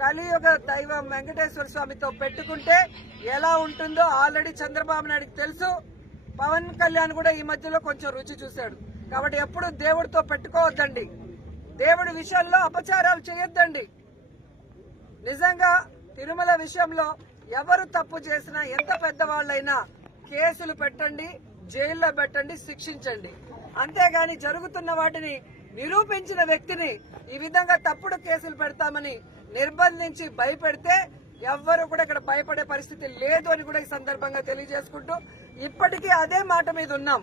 కలియుగ దైవం వెంకటేశ్వర స్వామితో పెట్టుకుంటే ఎలా ఉంటుందో ఆల్రెడీ చంద్రబాబు నాయుడుకి తెలుసు. పవన్ కళ్యాణ్ కూడా ఈ మధ్యలో కొంచెం రుచి చూశాడు. కాబట్టి ఎప్పుడు దేవుడితో పెట్టుకోవద్దండి. దేవుడి విషయంలో అపచారాలు చేయొద్దండి. నిజంగా తిరుమల విషయంలో ఎవరు తప్పు చేసినా ఎంత పెద్దవాళ్ళైనా కేసులు పెట్టండి జైల్లో పెట్టండి శిక్షించండి. అంతేగాని జరుగుతున్న వాటిని నిరూపించిన వ్యక్తిని ఈ విధంగా తప్పుడు కేసులు పెడతామని నిర్బంధించి భయపెడితే ఎవ్వరు కూడా ఇక్కడ భయపడే పరిస్థితి లేదు అని కూడా ఈ సందర్భంగా తెలియజేసుకుంటూ ఇప్పటికీ అదే మాట మీద ఉన్నాం.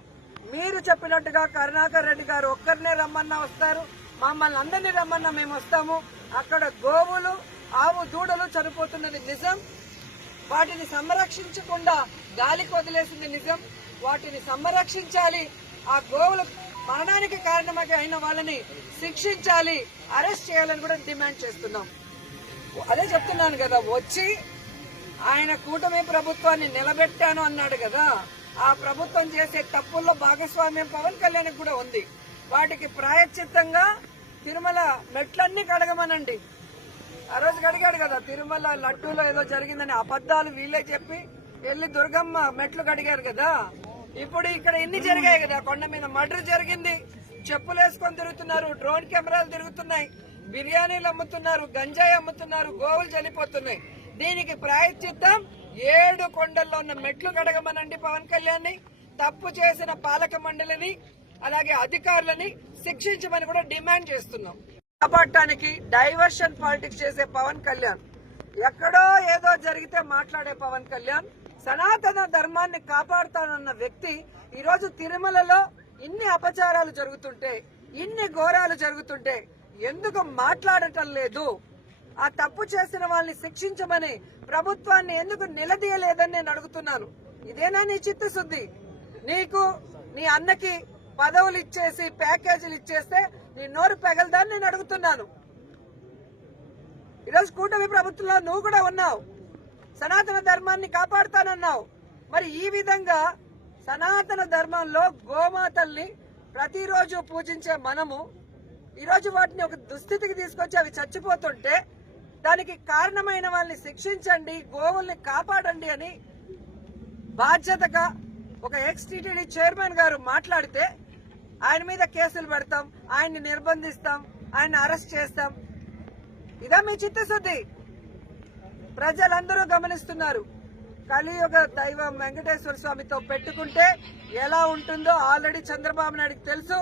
మీరు చెప్పినట్టుగా కరుణాకర్ రెడ్డి గారు ఒక్కరినే రమ్మన్నా వస్తారు. మమ్మల్ని అందరినీ రమ్మన్నా మేము వస్తాము. అక్కడ గోవులు ఆవు దూడలు చనిపోతున్నది నిజం. వాటిని సంరక్షించకుండా గాలికి వదిలేసింది నిజం. వాటిని సంరక్షించాలి. ఆ గోవులు మరణానికి కారణమై అయిన వాళ్ళని శిక్షించాలి. అరెస్ట్ చేయాలని కూడా డిమాండ్ చేస్తున్నాం. అదే చెప్తున్నాను కదా వచ్చి ఆయన కూటమి ప్రభుత్వాన్ని నిలబెట్టాను అన్నాడు కదా ఆ ప్రభుత్వం చేసే తప్పుల్లో భాగస్వామ్యం పవన్ కళ్యాణ్ కూడా ఉంది. వాటికి ప్రాయశ్చిత్తంగా తిరుమల మెట్లన్నీ కడగమనండి. ఆ రోజు కడిగాడు కదా తిరుమల లడ్డూలో ఏదో జరిగిందని అబద్దాలు వీళ్ళే చెప్పి వెళ్ళి దుర్గమ్మ మెట్లు కడిగారు కదా. ఇప్పుడు ఇక్కడ ఎన్ని జరిగాయి కదా కొండ మీద మర్డర్ జరిగింది. చెప్పులు వేసుకొని తిరుగుతున్నారు డ్రోన్ కెమెరాలు తిరుగుతున్నాయి. బిర్యానీలు అమ్ముతున్నారు గంజాయి అమ్ముతున్నారు గోవులు చనిపోతున్నాయి. దీనికి ప్రాయశ్చిత్తం ఏడు కొండల్లో ఉన్న మెట్లు కడగమనండి పవన్ కళ్యాణ్ తప్పు చేసిన పాలక మండలిని అలాగే అధికారులని శిక్షించమని కూడా డిమాండ్ చేస్తున్నాం. కాపాడటానికి డైవర్షన్ పాలిటిక్స్ చేసే పవన్ కళ్యాణ్. ఎక్కడో ఏదో జరిగితే మాట్లాడే పవన్ కళ్యాణ్. సనాతన ధర్మాన్ని కాపాడుతానన్న వ్యక్తి ఈరోజు తిరుమలలో ఇన్ని అపచారాలు జరుగుతుంటే ఇన్ని ఘోరాలు జరుగుతుంటే ఎందుకు మాట్లాడటం లేదు? ఆ తప్పు చేసిన వాళ్ళని శిక్షించమని ప్రభుత్వాన్ని ఎందుకు నిలదీయలేదని నేను అడుగుతున్నాను. ఇదేనా నీ చిత్తశుద్ధి? నీకు నీ అన్నకి పదవులు ఇచ్చేసి ప్యాకేజీలు ఇచ్చేస్తే నీ నోరు పెగలదని నేను అడుగుతున్నాను. ఈరోజు కూటమి ప్రభుత్వంలో నువ్వు కూడా ఉన్నావు. సనాతన ధర్మాన్ని కాపాడుతానన్నావు. మరి ఈ విధంగా సనాతన ధర్మంలో గోమాతల్ని ప్రతిరోజు పూజించే మనము ఈరోజు వాటిని ఒక దుస్థితికి తీసుకొచ్చి అవి చచ్చిపోతుంటే దానికి కారణమైన వాళ్ళని శిక్షించండి గోవుల్ని కాపాడండి అని బాధ్యతగా ఒక ఎక్స్ టీటీడీ చైర్మన్ గారు మాట్లాడితే ఆయన మీద కేసులు పెడతాం ఆయన్ని నిర్బంధిస్తాం ఆయన్ని అరెస్ట్ చేస్తాం. ఇదా మీ చిత్తశుద్ధి. ప్రజలందరూ గమనిస్తున్నారు. కలియుగ దైవం వెంకటేశ్వర స్వామితో పెట్టుకుంటే ఎలా ఉంటుందో ఆల్రెడీ చంద్రబాబు నాయుడికి తెలుసు.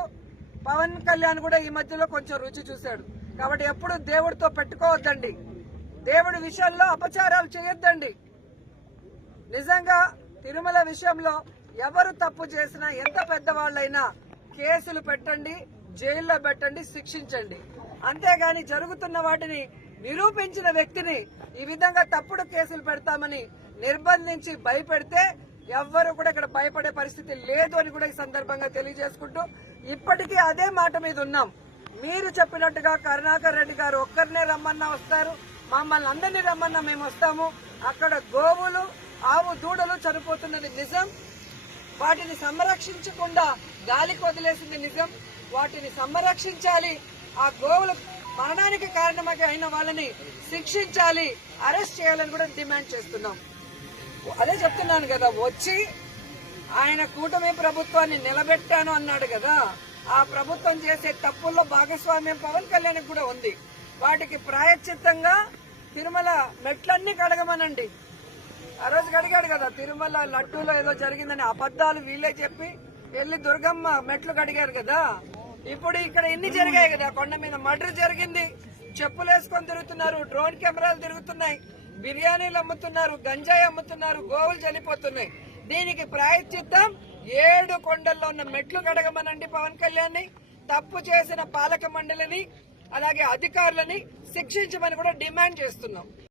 పవన్ కళ్యాణ్ కూడా ఈ మధ్యలో కొంచెం రుచి చూశాడు. కాబట్టి ఎప్పుడు దేవుడితో పెట్టుకోవద్దండి. దేవుడి విషయంలో అపచారాలు చేయొద్దండి. నిజంగా తిరుమల విషయంలో ఎవరు తప్పు చేసినా ఎంత పెద్దవాళ్ళైనా కేసులు పెట్టండి జైల్లో పెట్టండి శిక్షించండి. అంతేగాని జరుగుతున్న వాటిని నిరూపించిన వ్యక్తిని ఈ విధంగా తప్పుడు కేసులు పెడతామని నిర్బంధించి భయపెడితే ఎవ్వరు కూడా ఇక్కడ భయపడే పరిస్థితి లేదు అని కూడా ఈ సందర్భంగా తెలియజేసుకుంటూ ఇప్పటికీ అదే మాట మీద ఉన్నాం. మీరు చెప్పినట్టుగా కరుణాకర్ రెడ్డి గారు ఒక్కరినే రమ్మన్నా వస్తారు. మమ్మల్ని అందరినీ రమ్మన్నా మేము వస్తాము. అక్కడ గోవులు ఆవు దూడలు చనిపోతున్నది నిజం. వాటిని సంరక్షించకుండా గాలికి వదిలేసింది నిజం. వాటిని సంరక్షించాలి. ఆ గోవులు మరణానికి కారణమై అయిన వాళ్ళని శిక్షించాలి. అరెస్ట్ చేయాలని కూడా డిమాండ్ చేస్తున్నాం. అదే చెప్తున్నాను కదా వచ్చి ఆయన కూటమి ప్రభుత్వాన్ని నిలబెట్టాను అన్నాడు కదా ఆ ప్రభుత్వం చేసే తప్పుల్లో భాగస్వామ్యం పవన్ కళ్యాణ్ కూడా ఉంది. వాటికి ప్రాయశ్చిత్తంగా తిరుమల మెట్లన్నీ కడగమనండి. ఆ రోజు కడిగాడు కదా తిరుమల లడ్డూలో ఏదో జరిగిందని అబద్దాలు వీళ్ళే చెప్పి వెళ్ళి దుర్గమ్మ మెట్లు కడిగారు కదా. ఇప్పుడు ఇక్కడ ఎన్ని జరిగాయి కదా కొండ మీద మర్డర్ జరిగింది. చెప్పులు వేసుకొని తిరుగుతున్నారు డ్రోన్ కెమెరాలు తిరుగుతున్నాయి. బిర్యానీలు అమ్ముతున్నారు గంజాయి అమ్ముతున్నారు గోవులు చనిపోతున్నాయి. దీనికి ప్రాయశ్చిత్తం ఏడు కొండల్లో ఉన్న మెట్లు కడగమనండి పవన్ కళ్యాణ్ని. తప్పు చేసిన పాలక మండలిని అలాగే అధికారులని శిక్షించమని కూడా డిమాండ్ చేస్తున్నాం.